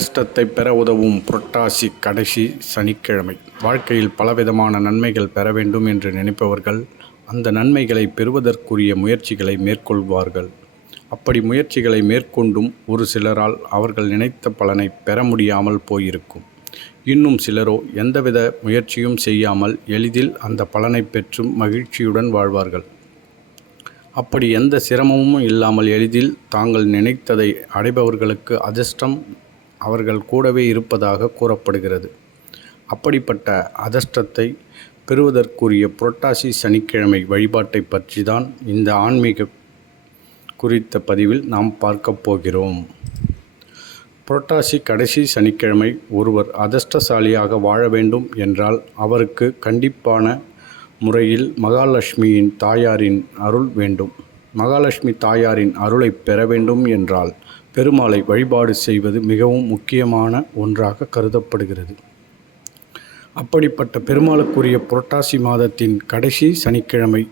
அதிர்ஷ்டத்தை பெற உதவும் புரட்டாசி கடைசி சனிக்கிழமை. வாழ்க்கையில் பலவிதமான நன்மைகள் பெற வேண்டும் என்று நினைப்பவர்கள் அந்த நன்மைகளை பெறுவதற்குரிய முயற்சிகளை மேற்கொள்வார்கள். அப்படி முயற்சிகளை மேற்கொண்டும் ஒரு சிலரால் அவர்கள் நினைத்த பலனை பெற முடியாமல் போயிருக்கும். இன்னும் சிலரோ எந்தவித முயற்சியும் செய்யாமல் எளிதில் அந்த பலனை பெற்றும் மகிழ்ச்சியுடன் வாழ்வார்கள். அப்படி எந்த சிரமமும் இல்லாமல் எளிதில் தாங்கள் நினைத்ததை அடைபவர்களுக்கு அதிர்ஷ்டம் அவர்கள் கூடவே இருப்பதாக கூறப்படுகிறது. அப்படிப்பட்ட அதிர்ஷ்டத்தை பெறுவதற்குரிய புரட்டாசி சனிக்கிழமை வழிபாட்டை பற்றி தான் இந்த ஆன்மீக குறித்த பதிவில் நாம் பார்க்கப் போகிறோம். புரட்டாசி கடைசி சனிக்கிழமை ஒருவர் அதிர்ஷ்டசாலியாக வாழ வேண்டும் என்றால் அவருக்கு கண்டிப்பான முறையில் மகாலட்சுமியின் தாயாரின் அருள் வேண்டும். மகாலட்சுமி தாயாரின் அருளை பெற வேண்டும் என்றால் பெருமாளை வழிபாடு செய்வது மிகவும் முக்கியமான ஒன்றாக கருதப்படுகிறது. அப்படிப்பட்ட பெருமாளுக்குரிய புரட்டாசி மாதத்தின் கடைசி சனிக்கிழமை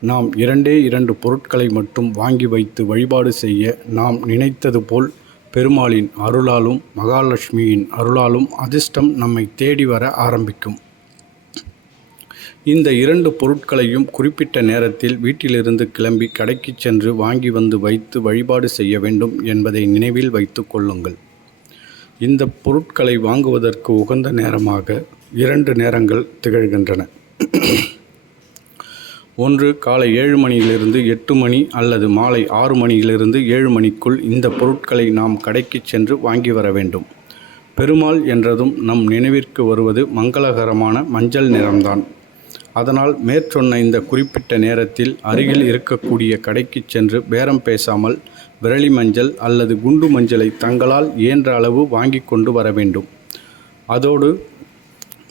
நாம் இரண்டே இரண்டு பொருட்களை மட்டும் வாங்கி வைத்து வழிபாடு செய்ய நாம் நினைத்தது போல் பெருமாளின் அருளாலும் மகாலட்சுமியின் அருளாலும் அதிர்ஷ்டம் நம்மை தேடி வர ஆரம்பிக்கும். இந்த இரண்டு பொருட்களையும் குறிப்பிட்ட நேரத்தில் வீட்டிலிருந்து கிளம்பி கடைக்கு சென்று வாங்கி வந்து வைத்து வழிபாடு செய்ய வேண்டும் என்பதை நினைவில் வைத்து கொள்ளுங்கள். இந்த பொருட்களை வாங்குவதற்கு உகந்த நேரமாக இரண்டு நேரங்கள் திகழ்கின்றன. ஒன்று காலை ஏழு மணியிலிருந்து எட்டு மணி அல்லது மாலை ஆறு மணியிலிருந்து ஏழு மணிக்குள் இந்த பொருட்களை நாம் கடைக்கு சென்று வாங்கி வர வேண்டும். பெருமாள் என்றதும் நம் நினைவிற்கு வருவது மங்களகரமான மஞ்சள் நிறம்தான். அதனால் மேற்சொன்ன இந்த குறிப்பிட்ட நேரத்தில் அருகில் இருக்கக்கூடிய கடைக்கு சென்று பேரம் பேசாமல் விரலி மஞ்சள் அல்லது குண்டு மஞ்சளை தங்களால் இயன்ற அளவு வாங்கி கொண்டு வர வேண்டும். அதோடு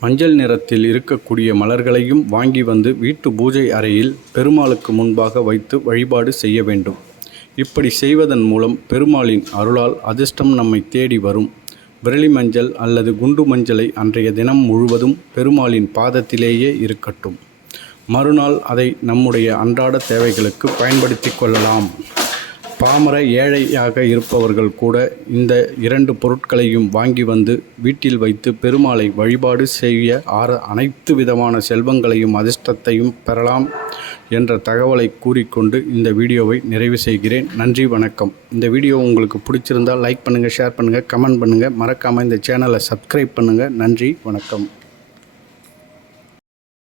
மஞ்சள் நிறத்தில் இருக்கக்கூடிய மலர்களையும் வாங்கி வந்து வீட்டு பூஜை அறையில் பெருமாளுக்கு முன்பாக வைத்து வழிபாடு செய்ய வேண்டும். இப்படி செய்வதன் மூலம் பெருமாளின் அருளால் அதிர்ஷ்டம் நம்மை தேடி வரும். விரலி மஞ்சள் அல்லது குண்டு மஞ்சளை அன்றைய தினம் முழுவதும் பெருமாளின் பாதத்திலேயே இருக்கட்டும். மறுநாள் அதை நம்முடைய அன்றாட தேவைகளுக்கு பயன்படுத்தி கொள்ளலாம். பாமர ஏழையாக இருப்பவர்கள் கூட இந்த இரண்டு பொருட்களையும் வாங்கி வந்து வீட்டில் வைத்து பெருமாளை வழிபாடு செய்ய ஆற அனைத்து விதமான செல்வங்களையும் அதிர்ஷ்டத்தையும் பெறலாம் என்ற தகவலை கூறிக்கொண்டு இந்த வீடியோவை நிறைவு செய்கிறேன். நன்றி வணக்கம். இந்த வீடியோ உங்களுக்கு பிடிச்சிருந்தால் லைக் பண்ணுங்கள் ஷேர் பண்ணுங்கள் கமெண்ட் பண்ணுங்கள் மறக்காமல் இந்த சேனலை சப்ஸ்கிரைப் பண்ணுங்கள் நன்றி வணக்கம்.